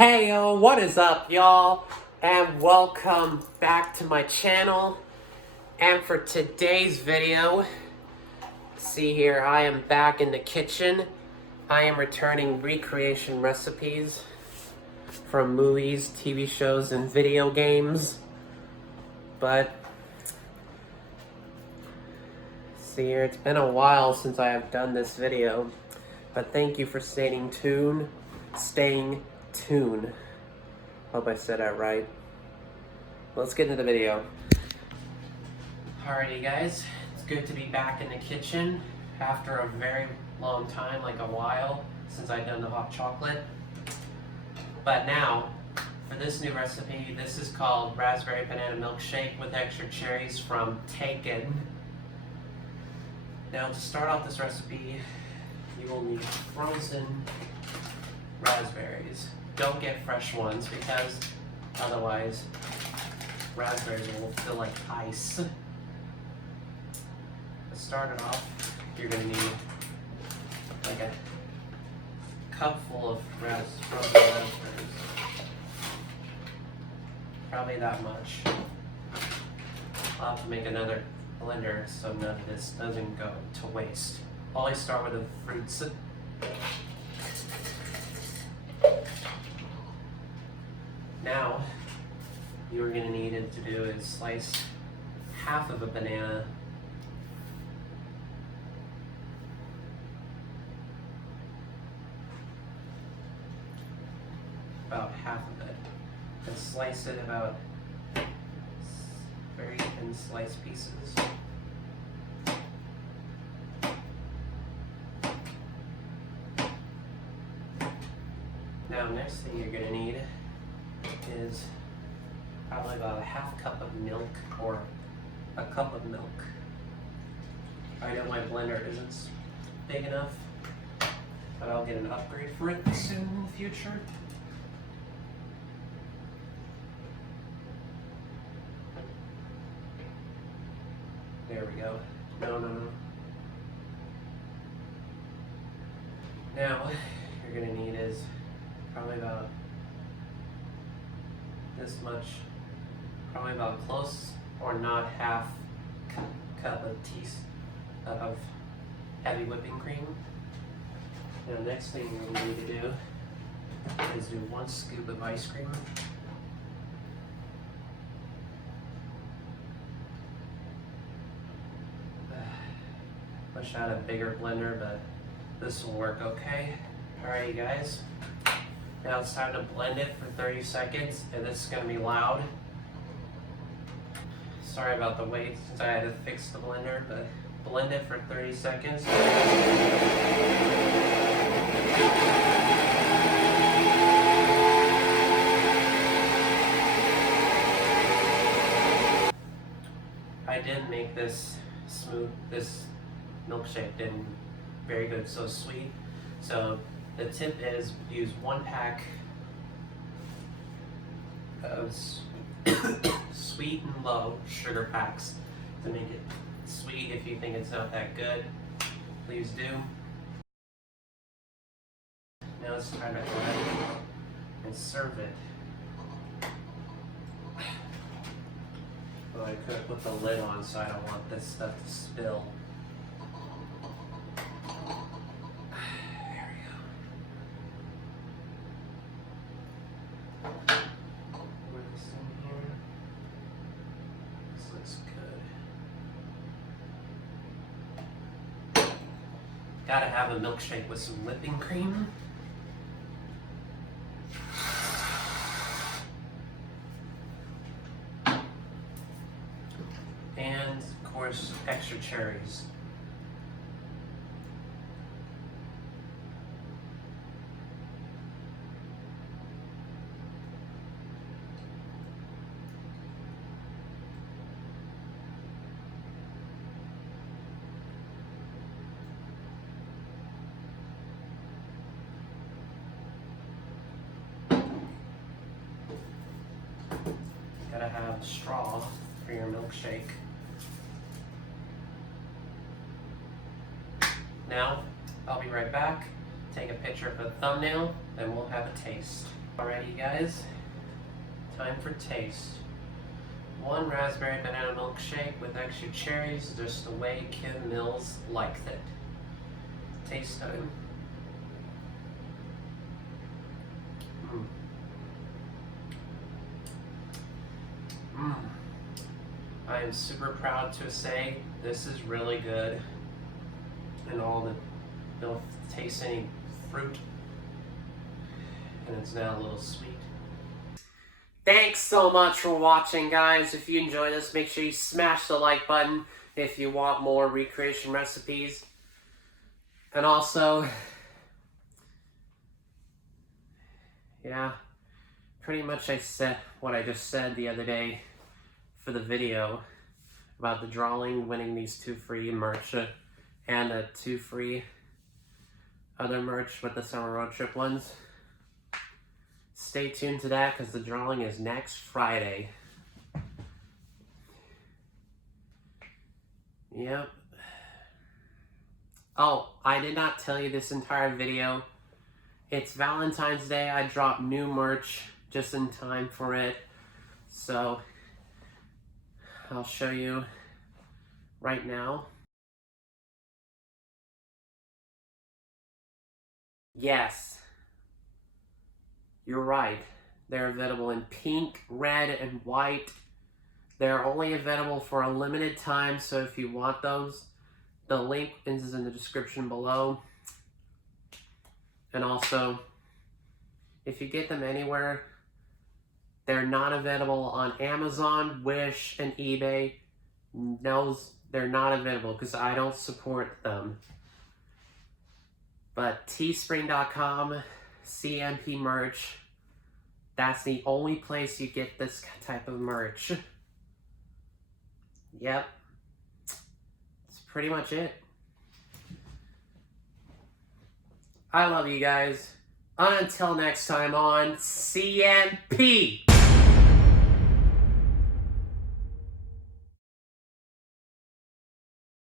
Hey yo, what is up y'all? And welcome back to my channel. And for today's video, see here, I am back in the kitchen. I am returning recreation recipes from movies, TV shows, and video games. But, see here, it's been a while since I have done this video. But thank you for staying tuned. Hope I said that right. Let's get into the video. Alrighty guys, it's good to be back in the kitchen after a very long time, like a while, since I've done the hot chocolate. But now, for this new recipe, this is called Raspberry Banana Milkshake with extra cherries from Taken. Now to start off this recipe, you will need frozen raspberries. Don't get fresh ones because otherwise raspberries will feel like ice. To start it off, you're going to need like a cup full of frozen raspberries. Probably that much. I'll have to make another blender so none of this doesn't go to waste. Always start with the fruits. Now, you're going to need to do is slice half of a banana. About half of it. And slice it about very thin slice pieces. Now, next thing you're going to need is probably about a half cup of milk or a cup of milk. I know my blender isn't big enough, but I'll get an upgrade for it soon in the future. There we go. No. Now, you're going to need is probably about this much, probably about close or not half cup of heavy whipping cream. Now next thing you'll need to do is do 1 scoop of ice cream. Wish I had a bigger blender, but this will work okay. Alright guys. Now it's time to blend it for 30 seconds, and this is going to be loud. Sorry about the wait since I had to fix the blender, but blend it for 30 seconds. I did make this milkshake didn't very good, so sweet. So the tip is use 1 pack of sweet and low sugar packs to make it sweet. If you think it's not that good, please do. Now it's time to go ahead and serve it. Well, I could have put the lid on so I don't want this stuff to spill. Gotta have a milkshake with some whipping cream. And, of course, extra cherries. Gotta have straw for your milkshake. Now, I'll be right back, take a picture for the thumbnail, then we'll have a taste. Alrighty guys, time for taste. 1 raspberry banana milkshake with extra cherries, just the way Kim Mills liked it. Taste time. I am super proud to say this is really good, and don't taste any fruit, and it's now a little sweet. Thanks so much for watching, guys. If you enjoyed this, make sure you smash the like button if you want more recreation recipes. And also, yeah, pretty much I said what I just said the other day for the video about the drawing, winning these 2 free merch and the 2 free other merch with the summer road trip ones. Stay tuned to that because the drawing is next Friday. Yep. Oh, I did not tell you this entire video. It's Valentine's Day. I dropped new merch just in time for it. So I'll show you right now. Yes. You're right. They're available in pink, red, and white. They're only available for a limited time, so if you want those, the link is in the description below. And also, if you get them anywhere, they're not available on Amazon, Wish, and eBay. Those, they're not available because I don't support them. But teespring.com, CMP merch, that's the only place you get this type of merch. Yep. That's pretty much it. I love you guys. Until next time on CMP.